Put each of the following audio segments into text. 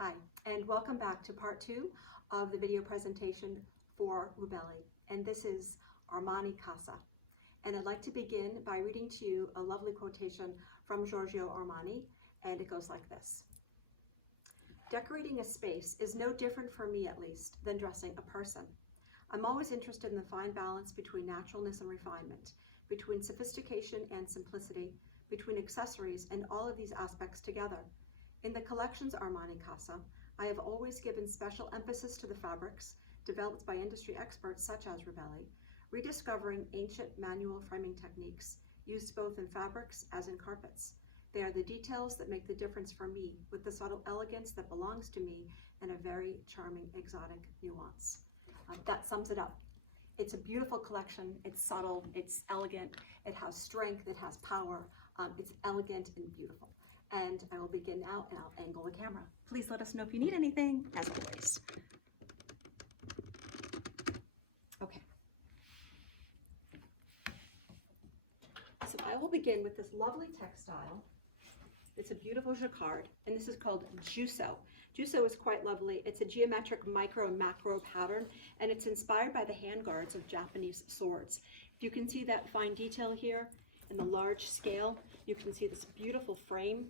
Hi, and welcome back to part 2 of the video presentation for Rubelli. And this is Armani Casa. And I'd like to begin by reading to you a lovely quotation from Giorgio Armani, and it goes like this. Decorating a space is no different for me, at least, than dressing a person. I'm always interested in the fine balance between naturalness and refinement, between sophistication and simplicity, between accessories and all of these aspects together. In the collection's Armani Casa, I have always given special emphasis to the fabrics developed by industry experts such as Rubelli, rediscovering ancient manual framing techniques used both in fabrics as in carpets. They are the details that make the difference for me, with the subtle elegance that belongs to me and a very charming exotic nuance. That sums it up. It's a beautiful collection. It's subtle, it's elegant, it has strength, it has power, it's elegant and beautiful. And I will begin now, and I'll angle the camera. Please let us know if you need anything, as always. Okay. So I will begin with this lovely textile. It's a beautiful jacquard, and this is called Juso. Juso is quite lovely. It's a geometric micro and macro pattern, and it's inspired by the handguards of Japanese swords. If you can see that fine detail here in the large scale, you can see this beautiful frame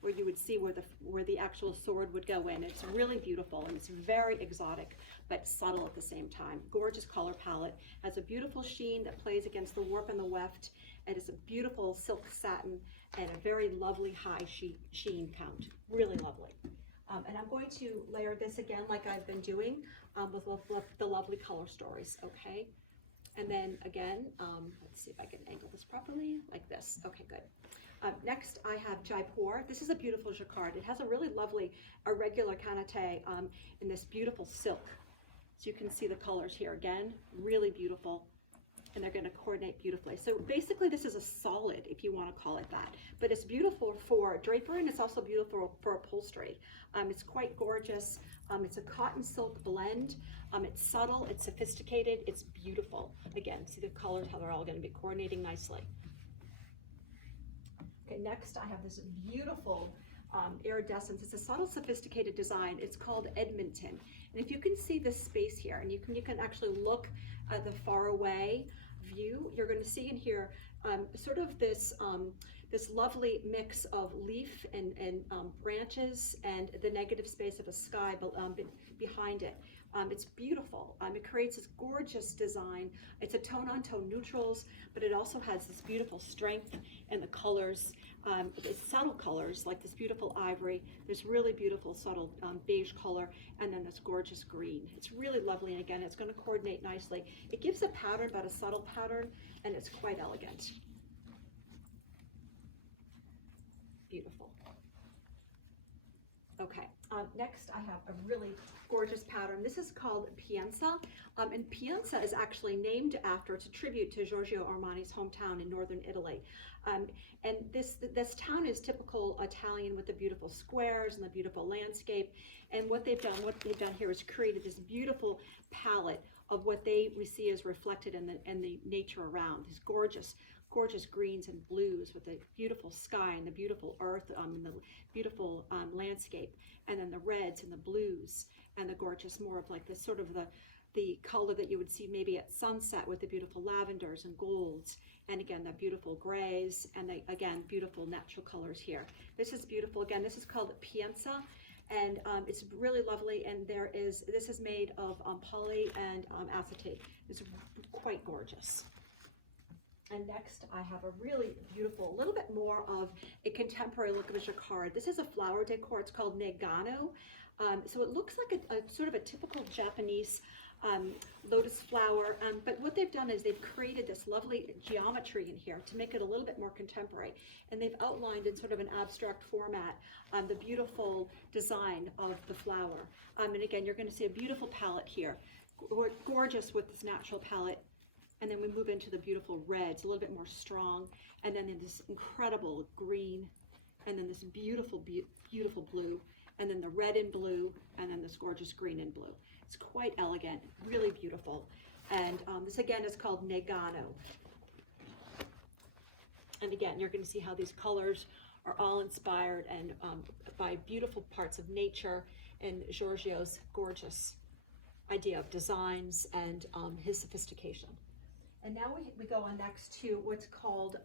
where you would see where the actual sword would go in. It's really beautiful, and it's very exotic, but subtle at the same time. Gorgeous color palette, has a beautiful sheen that plays against the warp and the weft, and it's a beautiful silk satin and a very lovely high sheen count. Really lovely. And I'm going to layer this again like I've been doing with the lovely color stories, okay? And then again, let's see if I can angle this properly, like this. Okay, good. Next, I have Jaipur. This is a beautiful jacquard. It has a really lovely irregular canete in this beautiful silk. So you can see the colors here again, really beautiful. And they're going to coordinate beautifully. So basically this is a solid, if you want to call it that, but it's beautiful for drapery, and it's also beautiful for upholstery. It's quite gorgeous. It's a cotton silk blend. It's subtle, it's sophisticated, it's beautiful. Again, see the colors, how they're all going to be coordinating nicely. Okay, next I have this beautiful iridescence. It's a subtle, sophisticated design. It's called Edmonton. And if you can see this space here, and you can actually look at the far away view, you're going to see in here sort of this this lovely mix of leaf and branches and the negative space of a sky behind it. It's beautiful. It creates this gorgeous design. It's a tone-on-tone neutrals, but it also has this beautiful strength in the colors. It's subtle colors like this beautiful ivory, this really beautiful subtle beige color, and then this gorgeous green. It's really lovely, and again, it's going to coordinate nicely. It gives a pattern, but a subtle pattern, and it's quite elegant. Beautiful. Okay, next I have a really gorgeous pattern. This is called Piensa, and Piensa is actually named after, it's a tribute to Giorgio Armani's hometown in northern Italy. And this town is typical Italian with the beautiful squares and the beautiful landscape. And what they've done here is created this beautiful palette of what they see as reflected in the nature around. These gorgeous greens and blues with the beautiful sky and the beautiful earth and the beautiful landscape, and then the reds and the blues and the gorgeous, more of like this sort of the color that you would see maybe at sunset with the beautiful lavenders and golds, and again the beautiful grays, and the again beautiful natural colors here. This is beautiful. Again, this is called Piensa, and it's really lovely, and this is made of poly and acetate. It's quite gorgeous. And next I have a really beautiful, a little bit more of a contemporary look of a jacquard. This is a flower decor. It's called Negano. So it looks like a sort of a typical Japanese lotus flower, but what they've done is they've created this lovely geometry in here to make it a little bit more contemporary, and they've outlined in sort of an abstract format the beautiful design of the flower. And again, you're going to see a beautiful palette here, gorgeous with this natural palette. And then we move into the beautiful reds, a little bit more strong, and then in this incredible green, and then this beautiful, beautiful blue, and then the red and blue, and then this gorgeous green and blue. It's quite elegant, really beautiful. And this again is called Negano. And again, you're going to see how these colors are all inspired and by beautiful parts of nature and Giorgio's gorgeous idea of designs and his sophistication. And now we go on next to what's called,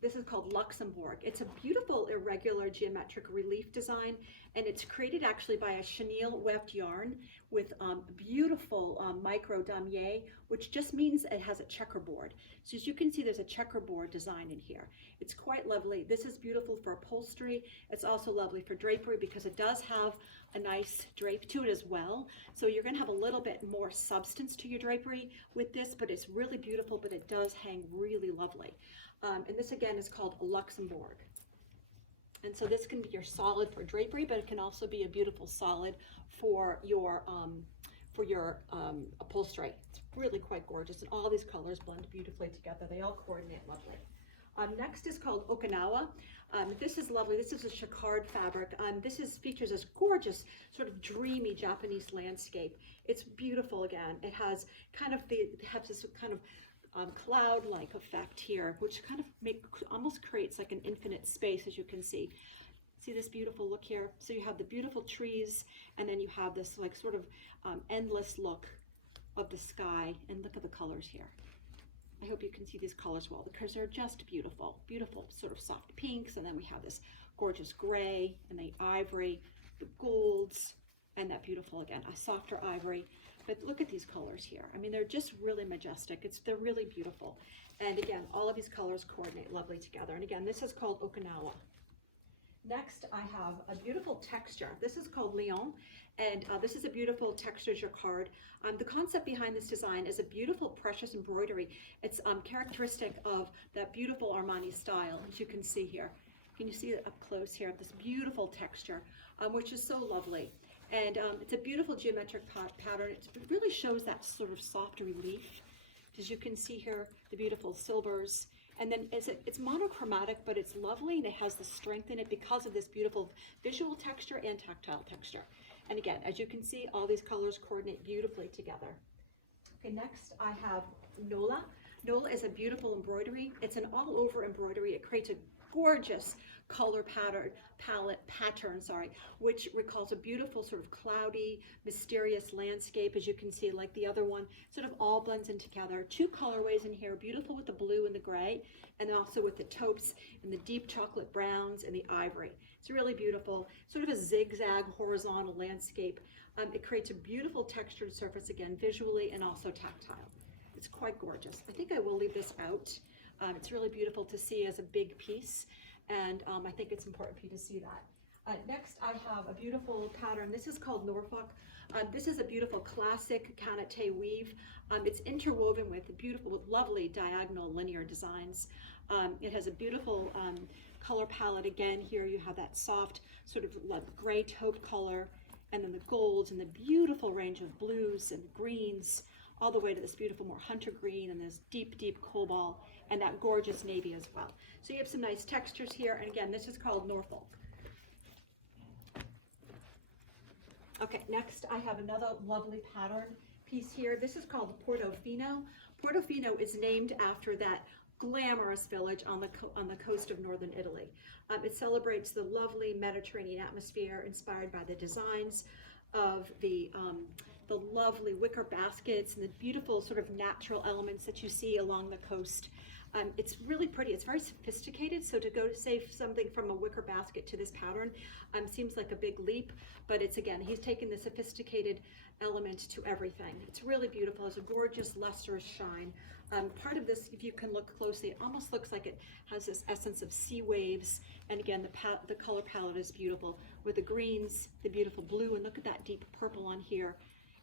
this is called Luxembourg. It's a beautiful irregular geometric relief design, and it's created actually by a chenille weft yarn with beautiful micro damier, which just means it has a checkerboard. So as you can see, there's a checkerboard design in here. It's quite lovely. This is beautiful for upholstery. It's also lovely for drapery because it does have a nice drape to it as well. So you're gonna have a little bit more substance to your drapery with this, but it's really beautiful, but it does hang really lovely. And this again is called Luxembourg. And so this can be your solid for drapery, but it can also be a beautiful solid for your upholstery. It's really quite gorgeous, and all these colors blend beautifully together. They all coordinate lovely. Next is called Okinawa. This is lovely. This is a jacquard fabric. Features this gorgeous, sort of dreamy Japanese landscape. It's beautiful again. It has this kind of cloud-like effect here, which kind of almost creates like an infinite space, as you can see. See this beautiful look here? So you have the beautiful trees, and then you have this like sort of endless look of the sky, and look at the colors here. I hope you can see these colors well because they're just beautiful, beautiful sort of soft pinks, and then we have this gorgeous gray and the ivory, the golds, and that beautiful, again, a softer ivory. But look at these colors here. I mean, they're just really majestic. They're really beautiful. And again, all of these colors coordinate lovely together. And again, this is called Okinawa. Next, I have a beautiful texture. This is called Lyon, and this is a beautiful texture jacquard. The concept behind this design is a beautiful precious embroidery. It's characteristic of that beautiful Armani style, as you can see here. Can you see it up close here? This beautiful texture, which is so lovely. And it's a beautiful geometric pattern. It really shows that sort of soft relief. As you can see here, the beautiful silvers. And then it's monochromatic, but it's lovely, and it has the strength in it because of this beautiful visual texture and tactile texture. And again, as you can see, all these colors coordinate beautifully together. Okay, next I have Nola. Nola is a beautiful embroidery. It's an all-over embroidery. It creates a gorgeous color pattern, which recalls a beautiful sort of cloudy, mysterious landscape, as you can see, like the other one, sort of all blends in together. Two colorways in here, beautiful with the blue and the gray, and also with the taupes and the deep chocolate browns and the ivory. It's really beautiful, sort of a zigzag horizontal landscape. It creates a beautiful textured surface, again, visually and also tactile. It's quite gorgeous. I think I will leave this out. It's really beautiful to see as a big piece, and I think it's important for you to see that. Next, I have a beautiful pattern. This is called Norfolk. This is a beautiful classic canete weave. It's interwoven with beautiful, lovely diagonal linear designs. It has a beautiful color palette. Again, here you have that soft sort of gray taupe color, and then the golds and the beautiful range of blues and greens, all the way to this beautiful more hunter green and this deep, deep cobalt, and that gorgeous navy as well. So you have some nice textures here, and again, this is called Norfolk. Okay, next I have another lovely pattern piece here. This is called Portofino. Portofino is named after that glamorous village on the coast of northern Italy. It celebrates the lovely Mediterranean atmosphere inspired by the designs of the lovely wicker baskets and the beautiful sort of natural elements that you see along the coast. It's really pretty. It's very sophisticated. So to go to save something from a wicker basket to this pattern seems like a big leap, but it's, again, he's taken the sophisticated element to everything. It's really beautiful. It's a gorgeous lustrous shine. Part of this, if you can look closely, it almost looks like it has this essence of sea waves. And again, the color palette is beautiful with the greens, the beautiful blue, and look at that deep purple on here.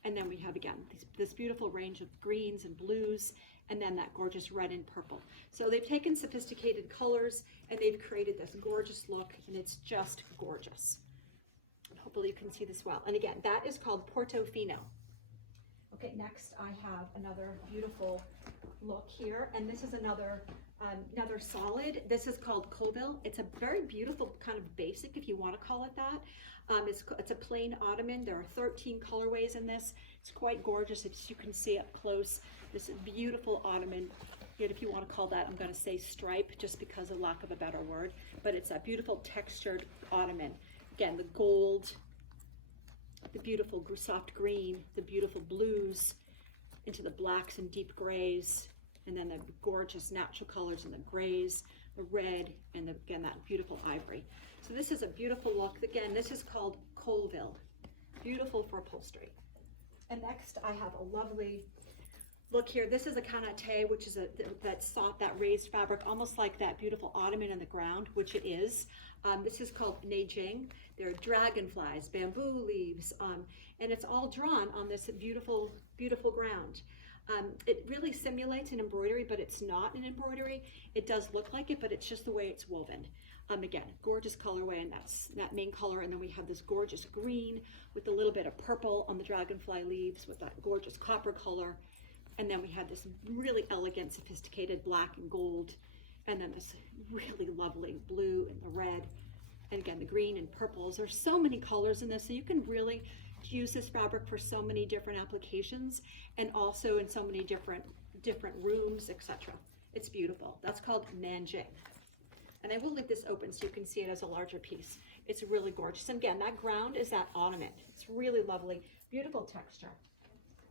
And then we have, again, this beautiful range of greens and blues, and then that gorgeous red and purple. So they've taken sophisticated colors and they've created this gorgeous look, and it's just gorgeous. And hopefully you can see this well. And again, that is called Portofino. Okay, next I have another beautiful look here, and this is another solid. This is called Covale. It's a very beautiful kind of basic, if you want to call it that. It's a plain ottoman. There are 13 colorways in this. It's quite gorgeous, as you can see up close. This beautiful ottoman yet if you want to call that, I'm going to say stripe just because of lack of a better word, but it's a beautiful textured ottoman. Again, the gold, the beautiful soft green, the beautiful blues, into the blacks and deep grays, and then the gorgeous natural colors and the grays, the red, and again, that beautiful ivory. So this is a beautiful look. Again, this is called Covale, beautiful for upholstery. And next I have a lovely look here. This is a cannetes, which is that soft, that raised fabric, almost like that beautiful ottoman in the ground, which it is. This is called Nanjing. There are dragonflies, bamboo leaves, and it's all drawn on this beautiful, beautiful ground. It really simulates an embroidery, but it's not an embroidery. It does look like it, but it's just the way it's woven. Again, gorgeous colorway, and that's that main color. And then we have this gorgeous green with a little bit of purple on the dragonfly leaves with that gorgeous copper color. And then we have this really elegant, sophisticated black and gold. And then this really lovely blue and the red. And again, the green and purples. There's so many colors in this, so you can really use this fabric for so many different applications, and also in so many different rooms, etc. It's beautiful. That's called Nanjing. And I will leave this open so you can see it as a larger piece. It's really gorgeous. And again, that ground is that ornament. It's really lovely, beautiful texture.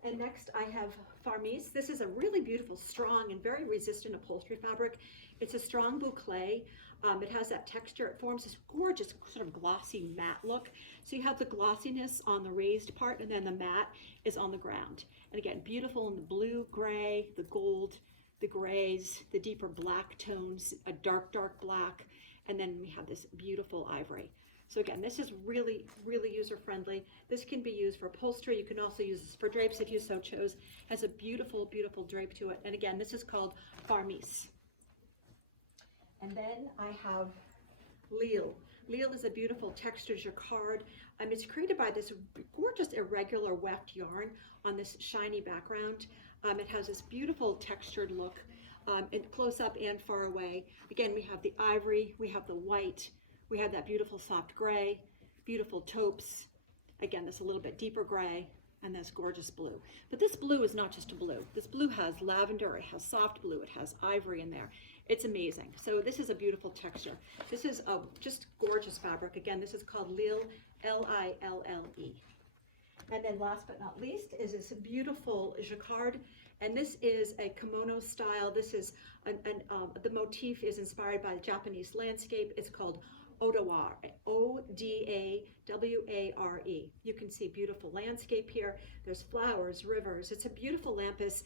And next I have Farmese. This is a really beautiful, strong, and very resistant upholstery fabric. It's a strong boucle. It has that texture. It forms this gorgeous sort of glossy matte look. So you have the glossiness on the raised part, and then the matte is on the ground. And again, beautiful in the blue, gray, the gold, the grays, the deeper black tones, a dark, dark black, and then we have this beautiful ivory. So again, this is really, really user-friendly. This can be used for upholstery. You can also use this for drapes if you so chose. It has a beautiful, beautiful drape to it. And again, this is called Farmese. And then I have Lyon. Lyon is a beautiful textured jacquard. It's created by this gorgeous irregular weft yarn on this shiny background. It has this beautiful textured look, in close up and far away. Again, we have the ivory, we have the white, we have that beautiful soft gray, beautiful taupes. Again, this a little bit deeper gray, and this gorgeous blue. But this blue is not just a blue. This blue has lavender, it has soft blue, it has ivory in there. It's amazing. So this is a beautiful texture. This is a just gorgeous fabric. Again, this is called Lille, L-I-L-L-E. And then last but not least is this beautiful jacquard. And this is a kimono style. This is, the motif is inspired by the Japanese landscape. It's called Odoro, O-D-A-W-A-R-E. You can see beautiful landscape here. There's flowers, rivers. It's a beautiful lampas.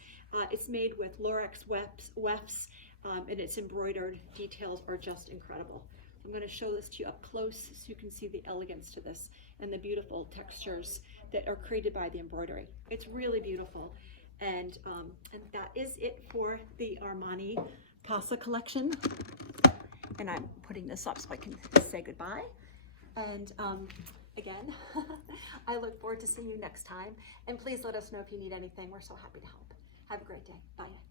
It's made with Lorex wefts, and its embroidered details are just incredible. I'm going to show this to you up close so you can see the elegance to this and the beautiful textures that are created by the embroidery. It's really beautiful. And that is it for the Armani CASA collection. And I'm putting this up so I can say goodbye. And again, I look forward to seeing you next time. And please let us know if you need anything. We're so happy to help. Have a great day. Bye.